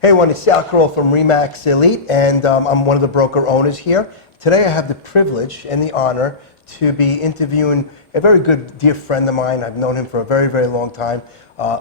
Hey everyone, it's Sal Carroll from ReMax Elite, and I'm one of the broker owners here. Today I have the privilege and the honor to be interviewing a very good dear friend of mine. I've known him for a very, very long time,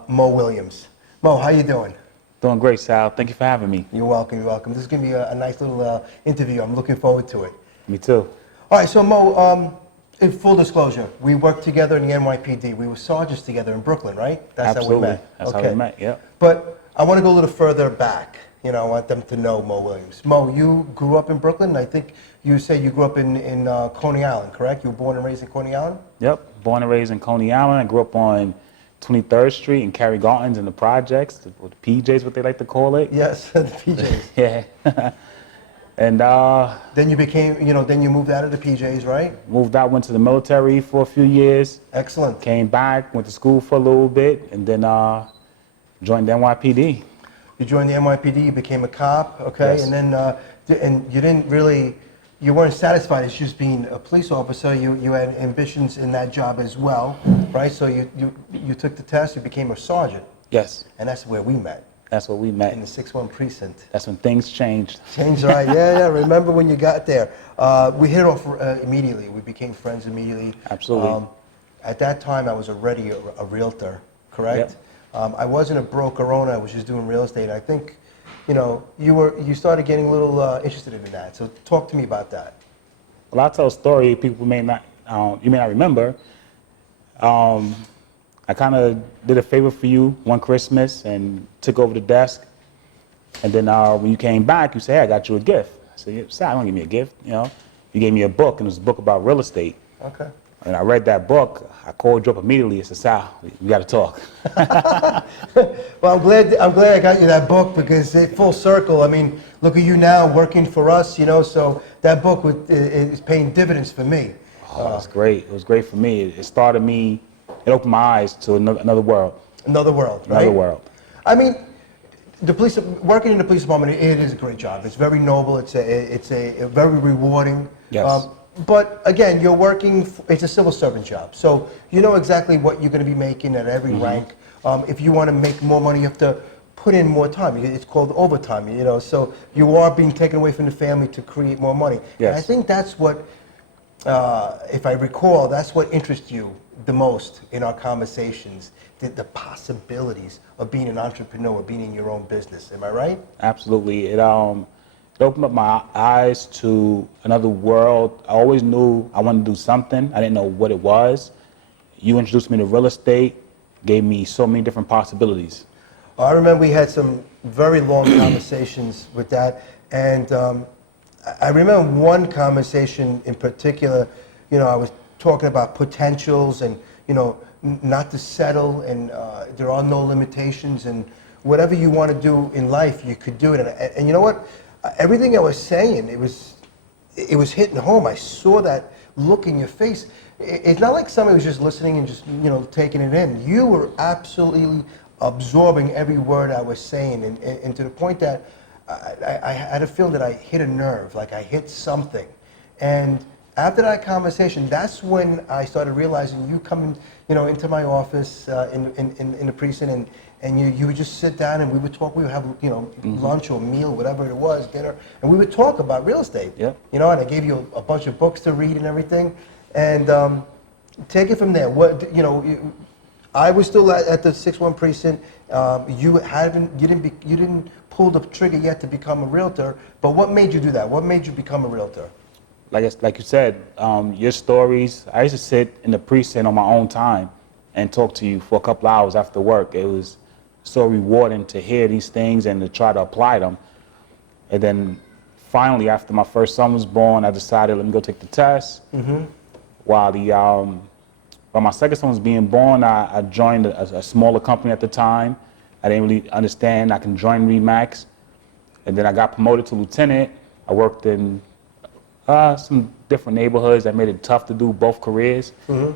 Moe Williams. Moe, how you doing? Doing great, Sal. Thank you for having me. You're welcome, you're welcome. This is going to be a nice little interview. I'm looking forward to it. Me too. All right, so Moe, in full disclosure, we worked together in the NYPD. We were sergeants together in Brooklyn, right? That's Absolutely. how we met. That's how we met, yeah. But I want to go a little further back. You know, I want them to know Moe Williams. Moe, you grew up in Brooklyn. I think you say you grew up in Coney Island, correct? You were born and raised in Coney Island? Yep, born and raised in Coney Island. I grew up on 23rd Street in Cary Gardens in the projects, the PJs, what they like to call it. Yes, the PJs. Yeah. And then you became, then you moved out of the PJs, right? moved out, went to the military for a few years. Excellent. Came back, went to school for a little bit, and then joined the NYPD. You joined the NYPD, you became a cop, okay? Yes. And then, and you didn't really, you weren't satisfied as just being a police officer. You had ambitions in that job as well, right? So you took the test, you became a sergeant. Yes. And that's where we met. That's where we met. In the 6-1 precinct. That's when things changed. Changed, right? Yeah. Remember when you got there? We hit it off immediately. We became friends immediately. Absolutely. At that time, I was already a realtor, correct? Yep. I wasn't a broker owner. I was just doing real estate. I think, you started getting a little interested in that. So talk to me about that. Well, I'll tell a story people may not, you may not remember. I kind of did a favor for you one Christmas and took over the desk. And then when you came back, you said, hey, I got you a gift. I said, yeah, Sal, don't give me a gift, You gave me a book, and it was a book about real estate. Okay. And I read that book. I called you up immediately and said, Sal, we got to talk. Well, I'm glad I got you that book, because full circle. I mean, look at you now working for us, so that book is paying dividends for me. Oh, that's great. It was great for me. It started me. It opened my eyes to another world. Another world, right? Another world. I mean, working in the police department, it is a great job. It's very noble. It's a very rewarding. Yes. But again, you're working. It's a civil servant job, so you know exactly what you're going to be making at every rank. If you want to make more money, you have to put in more time. It's called overtime. So you are being taken away from the family to create more money. Yes. And I think that's what, if I recall, that's what interests you the most in our conversations, the possibilities of being an entrepreneur, being in your own business. Am I right? Absolutely. It opened up my eyes to another world. I always knew I wanted to do something. I didn't know what it was. You introduced me to real estate, gave me so many different possibilities. I remember we had some very long conversations with that, and I remember one conversation in particular. I was talking about potentials and, not to settle, and there are no limitations, and whatever you want to do in life, you could do it. And you know what? Everything I was saying, it was hitting home. I saw that look in your face. It's not like somebody was just listening and just, taking it in. You were absolutely absorbing every word I was saying, and to the point that I had a feeling that I hit a nerve, like I hit something. And after that conversation, that's when I started realizing you coming, into my office in the precinct, and you would just sit down and we would talk. We would have, lunch or meal, whatever it was, dinner, and we would talk about real estate. Yep. And I gave you a bunch of books to read and everything, and take it from there. I was still at the 6-1 precinct. You didn't pull the trigger yet to become a realtor. But what made you do that? What made you become a realtor? Like you said, your stories, I used to sit in the precinct on my own time and talk to you for a couple hours after work. It was so rewarding to hear these things and to try to apply them. And then finally, after my first son was born, I decided, let me go take the test. While my second son was being born, I joined a smaller company at the time. I didn't really understand I can join ReMax. And then I got promoted to lieutenant. I worked in some different neighborhoods that made it tough to do both careers. And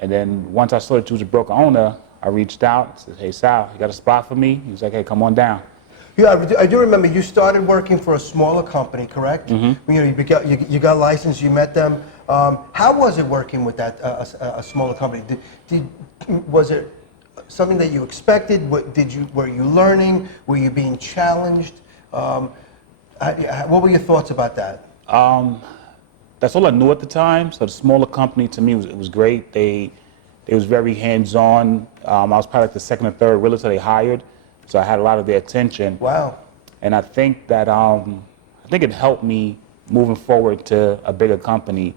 then once I saw that you was a broker owner, I reached out and said, hey, Sal, you got a spot for me? He was like, hey, come on down. Yeah, I do remember you started working for a smaller company, correct? You got licensed, you met them. How was it working with that a smaller company? Was it something that you expected? Were you learning? Were you being challenged? What were your thoughts about that? That's all I knew at the time. So the smaller company to me was great. They was very hands-on. I was probably like the second or third realtor they hired, so I had a lot of their attention. Wow. And I think that it helped me moving forward to a bigger company.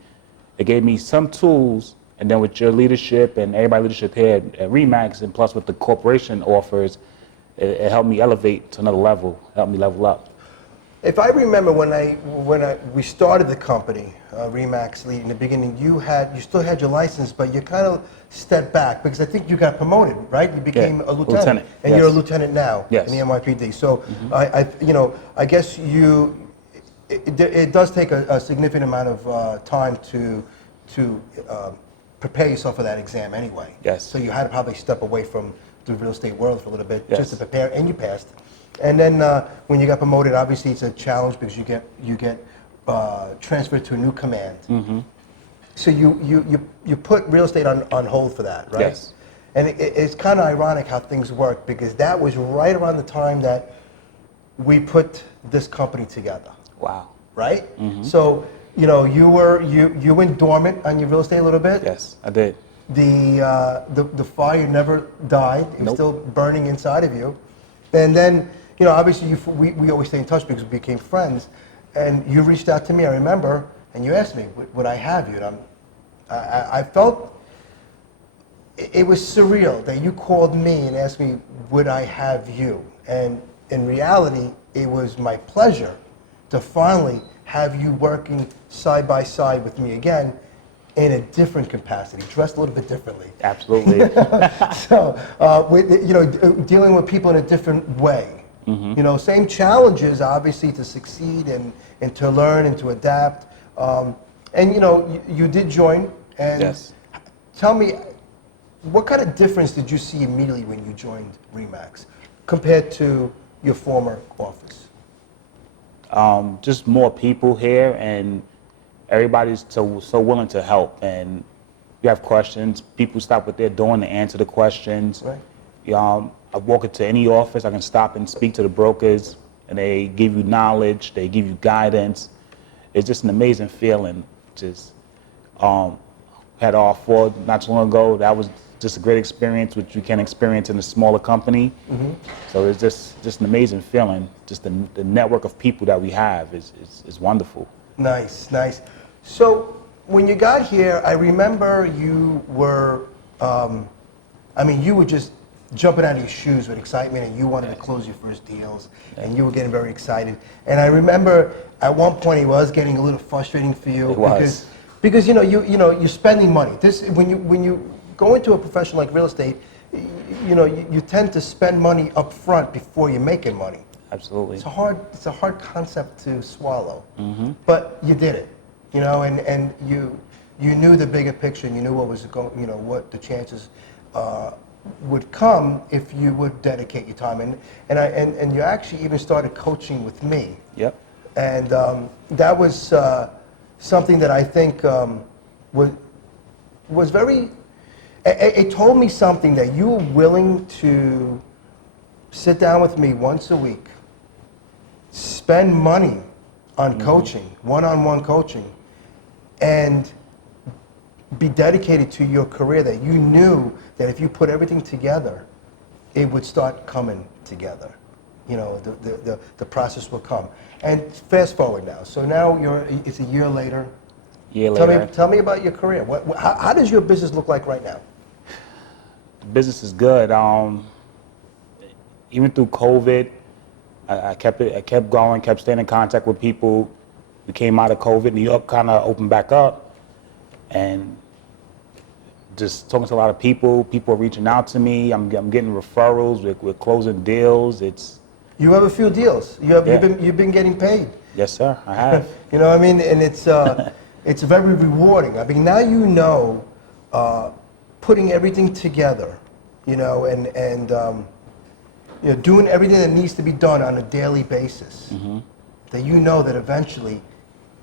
It gave me some tools, and then with your leadership and everybody's leadership here at ReMax, and plus what the corporation offers, it helped me elevate to another level, helped me level up. If I remember when we started the company, ReMax Lead, in the beginning, you still had your license, but you kind of stepped back because I think you got promoted, right? You became a lieutenant, and yes. you're a lieutenant now Yes. in the NYPD. So I guess it does take a significant amount of time to prepare yourself for that exam anyway. Yes. So you had to probably step away from the real estate world for a little bit just to Yes. prepare, and you passed. And then when you got promoted, obviously it's a challenge because you get transferred to a new command. Mm-hmm. So you put real estate on hold for that, right? Yes. And it's kind of ironic how things work because that was right around the time that we put this company together. Wow. Right? Mm-hmm. So you went dormant on your real estate a little bit. Yes, I did. The fire never died. It was Nope. still burning inside of you. And then, obviously we always stay in touch because we became friends. And you reached out to me, I remember, and you asked me, would I have you? And I felt it was surreal that you called me and asked me, would I have you? And in reality, it was my pleasure to finally have you working side by side with me again in a different capacity, dressed a little bit differently. Absolutely. So, dealing with people in a different way. Mm-hmm. Same challenges, obviously, to succeed and to learn and to adapt. You did join. And Yes. tell me, what kind of difference did you see immediately when you joined ReMax compared to your former office? Just more people here, and everybody's so willing to help. And you have questions, people stop what they're doing to answer the questions. Right. I walk into any office, I can stop and speak to the brokers, and they give you knowledge, they give you guidance. It's just an amazing feeling. Just had R4 not too long ago. That was just a great experience, which you can experience in a smaller company. Mm-hmm. So it's just an amazing feeling. Just the network of people that we have is wonderful. Nice, nice. So when you got here, I remember you were, you were just jumping out of your shoes with excitement, and you wanted to close your first deals, and you were getting very excited. And I remember at one point it was getting a little frustrating for you because you're spending money. When you go into a profession like real estate, you tend to spend money up front before you're making money. Absolutely. It's a hard concept to swallow, Mm-hmm. but you did it, and you knew the bigger picture, and you knew what was going, what the chances would come if you would dedicate your time, and you actually even started coaching with me. Yep. And that was something that I think was very. It told me something that you were willing to sit down with me once a week, spend money on coaching, one-on-one coaching, and be dedicated to your career, that you knew that if you put everything together, it would start coming together. The process will come. And fast forward now. So now it's a year later. Tell me about your career. How does your business look like right now? The business is good. Even through COVID, I kept going, kept staying in contact with people. We came out of COVID, New York kind of opened back up, and just talking to a lot of people. People are reaching out to me. I'm getting referrals. We're closing deals. You have a few deals. You've been getting paid. Yes, sir. I have. And it's very rewarding. Now putting everything together, and doing everything that needs to be done on a daily basis. Mm-hmm. That eventually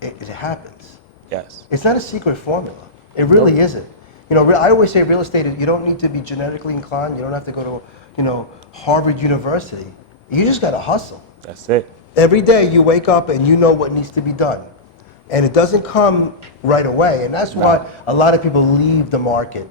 it happens. Yes. It's not a secret formula. It really isn't. You know, I always say real estate, you don't need to be genetically inclined. You don't have to go to, you know, Harvard University. You just got to hustle. That's it. Every day you wake up and you know what needs to be done. And it doesn't come right away. And that's why a lot of people leave the market,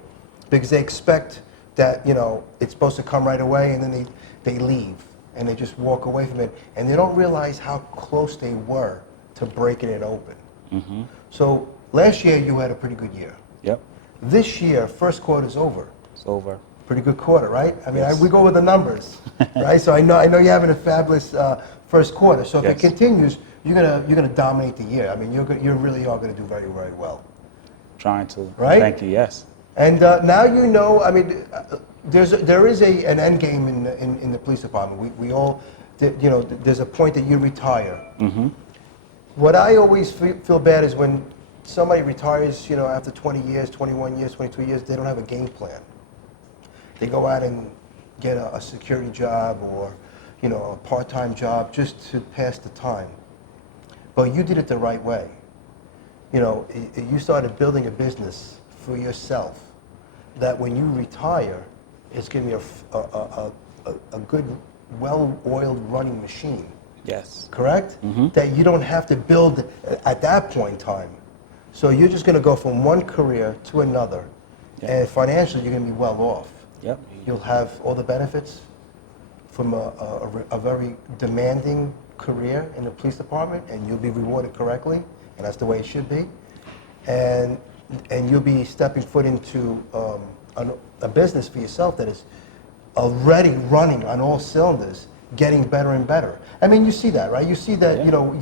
because they expect that, you know, it's supposed to come right away, and then they leave and they just walk away from it. And they don't realize how close they were to breaking it open. Mm-hmm. So last year you had a pretty good year. Yep. This year, first quarter's over. It's over. Pretty good quarter, right? I mean, Yes. we go with the numbers, right? So I know you're having a fabulous first quarter. So if Yes. it continues, you're gonna dominate the year. I mean, you really are gonna do very, very well. Trying to. Right? Thank you. Yes. And now you know. I mean, there is an end game in the police department. We all, you know, there's a point that you retire. Mm-hmm. What I always feel bad is when somebody retires, you know, after 20 years, 21 years, 22 years, they don't have a game plan. They go out and get a security job or, you know, a part-time job just to pass the time. But you did it the right way. You know, you started building a business for yourself that when you retire, it's going to be a good, well-oiled running machine. Yes. Correct? Mm-hmm. That you don't have to build at that point in time. So you're just going to go from one career to another, and financially you're going to be well off. Yep. You'll have all the benefits from a very demanding career in the police department, and you'll be rewarded correctly, and that's the way it should be. And you'll be stepping foot into a business for yourself that is already running on all cylinders, getting better and better. I mean, you see that, right? You see that, you know,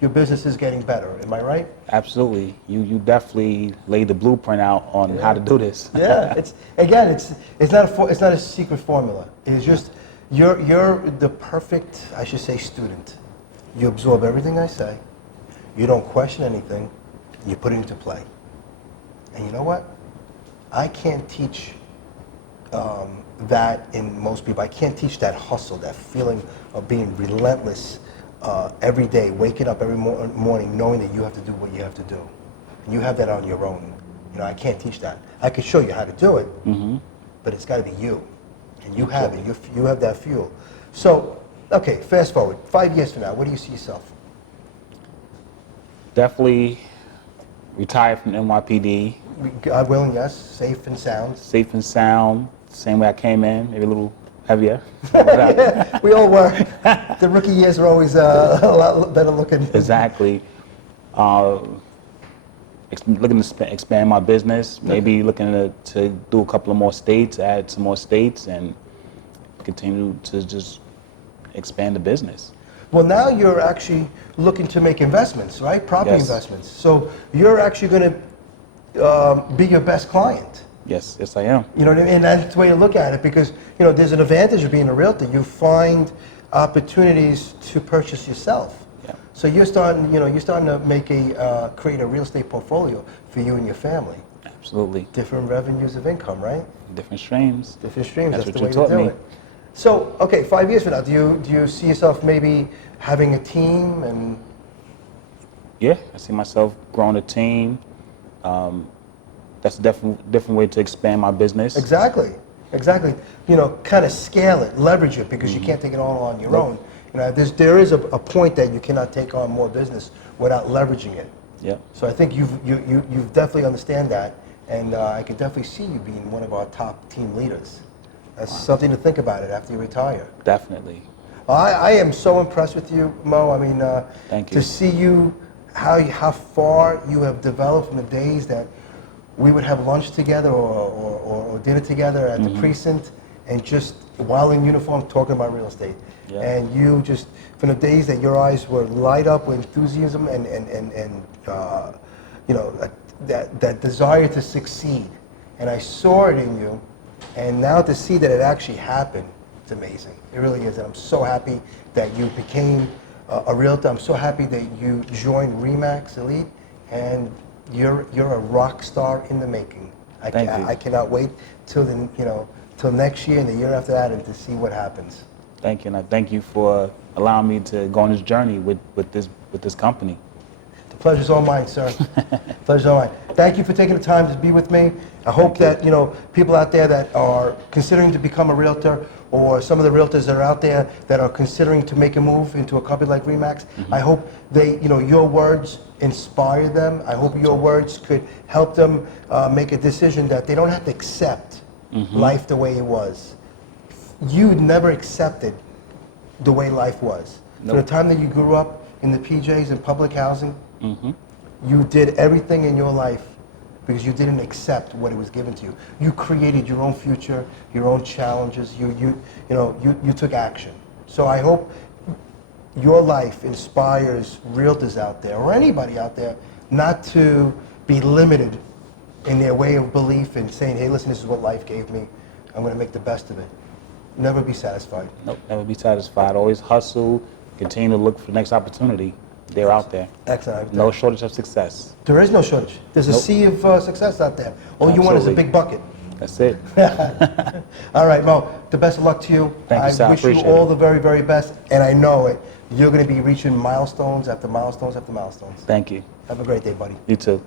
your business is getting better. Am I right? Absolutely. You definitely laid the blueprint out on how to do this. Yeah. It's not a secret formula. It's just you're the perfect, I should say, student. You absorb everything I say. You don't question anything. You put it into play. And you know what? I can't teach that in most people. I can't teach that hustle, that feeling of being relentless every day, waking up every morning knowing that you have to do what you have to do. And you have that on your own. You know, I can't teach that. I can show you how to do it, but it's got to be you. And you have it. You have that fuel. So, okay, fast forward. 5 years from now, where do you see yourself? Definitely retired from NYPD. God willing, yes. Safe and sound. Safe and sound. Same way I came in, maybe a little heavier. Yeah, we all were. The rookie years were always a lot better looking. Exactly. Looking to expand my business, maybe looking to do a couple of more states, add some more states, and continue to just expand the business. Well, now you're actually looking to make investments, right? Property Yes. investments. So you're actually going to be your best client. Yes, yes I am. You know what I mean? And that's the way to look at it, because, you know, there's an advantage of being a realtor. You find opportunities to purchase yourself. Yeah. So you're starting to make create a real estate portfolio for you and your family. Absolutely. Different revenues of income, right? Different streams. Different streams. That's That's what the you way to taught do me. it. So, okay, 5 years from now, do you see yourself maybe having a team and? Yeah, I see myself growing a team. That's a different way to expand my business. Exactly. You know, kind of scale it, leverage it, because you can't take it all on your own. You know, there is a point that you cannot take on more business without leveraging it. Yeah. So I think you've definitely understand that, and I can definitely see you being one of our top team leaders. That's something to think about it after you retire. Definitely. I am so impressed with you, Mo. I mean, Thank you. to see you, how far you have developed from the days that we would have lunch together or dinner together at the precinct, and just while in uniform talking about real estate. Yeah. And you just, from the days that your eyes were light up with enthusiasm and you know, that desire to succeed. And I saw it in you, and now to see that it actually happened, it's amazing. It really is, and I'm so happy that you became a realtor. I'm so happy that you joined ReMax Elite, and you're a rock star in the making. Thank you. I cannot wait till till next year and the year after that, and to see what happens. Thank you, and I thank you for allowing me to go on this journey with this company. Pleasure's all mine, sir. Pleasure's all mine. Thank you for taking the time to be with me. I hope that, you know, people out there that are considering to become a realtor, or some of the realtors that are out there that are considering to make a move into a company like ReMax, I hope they, you know, your words inspire them. I hope your words could help them make a decision that they don't have to accept life the way it was. You never accepted the way life was. Nope. From the time that you grew up in the PJs and public housing, you did everything in your life because you didn't accept what it was given to you. You created your own future, your own challenges. You took action. So I hope your life inspires realtors out there, or anybody out there, not to be limited in their way of belief and saying, hey, listen, this is what life gave me. I'm going to make the best of it. Never be satisfied. Nope, never be satisfied. Always hustle, continue to look for the next opportunity. They're out there. Excellent. No shortage of success. There is no shortage. There's a Nope. sea of success out there. All you want is a Absolutely. big bucket. That's it. All right, Mo, the best of luck to you. Thank you, sir. I wish you appreciate all it. the very, very best, and I know it. You're going to be reaching milestones after milestones after milestones. Thank you. Have a great day, buddy. You too.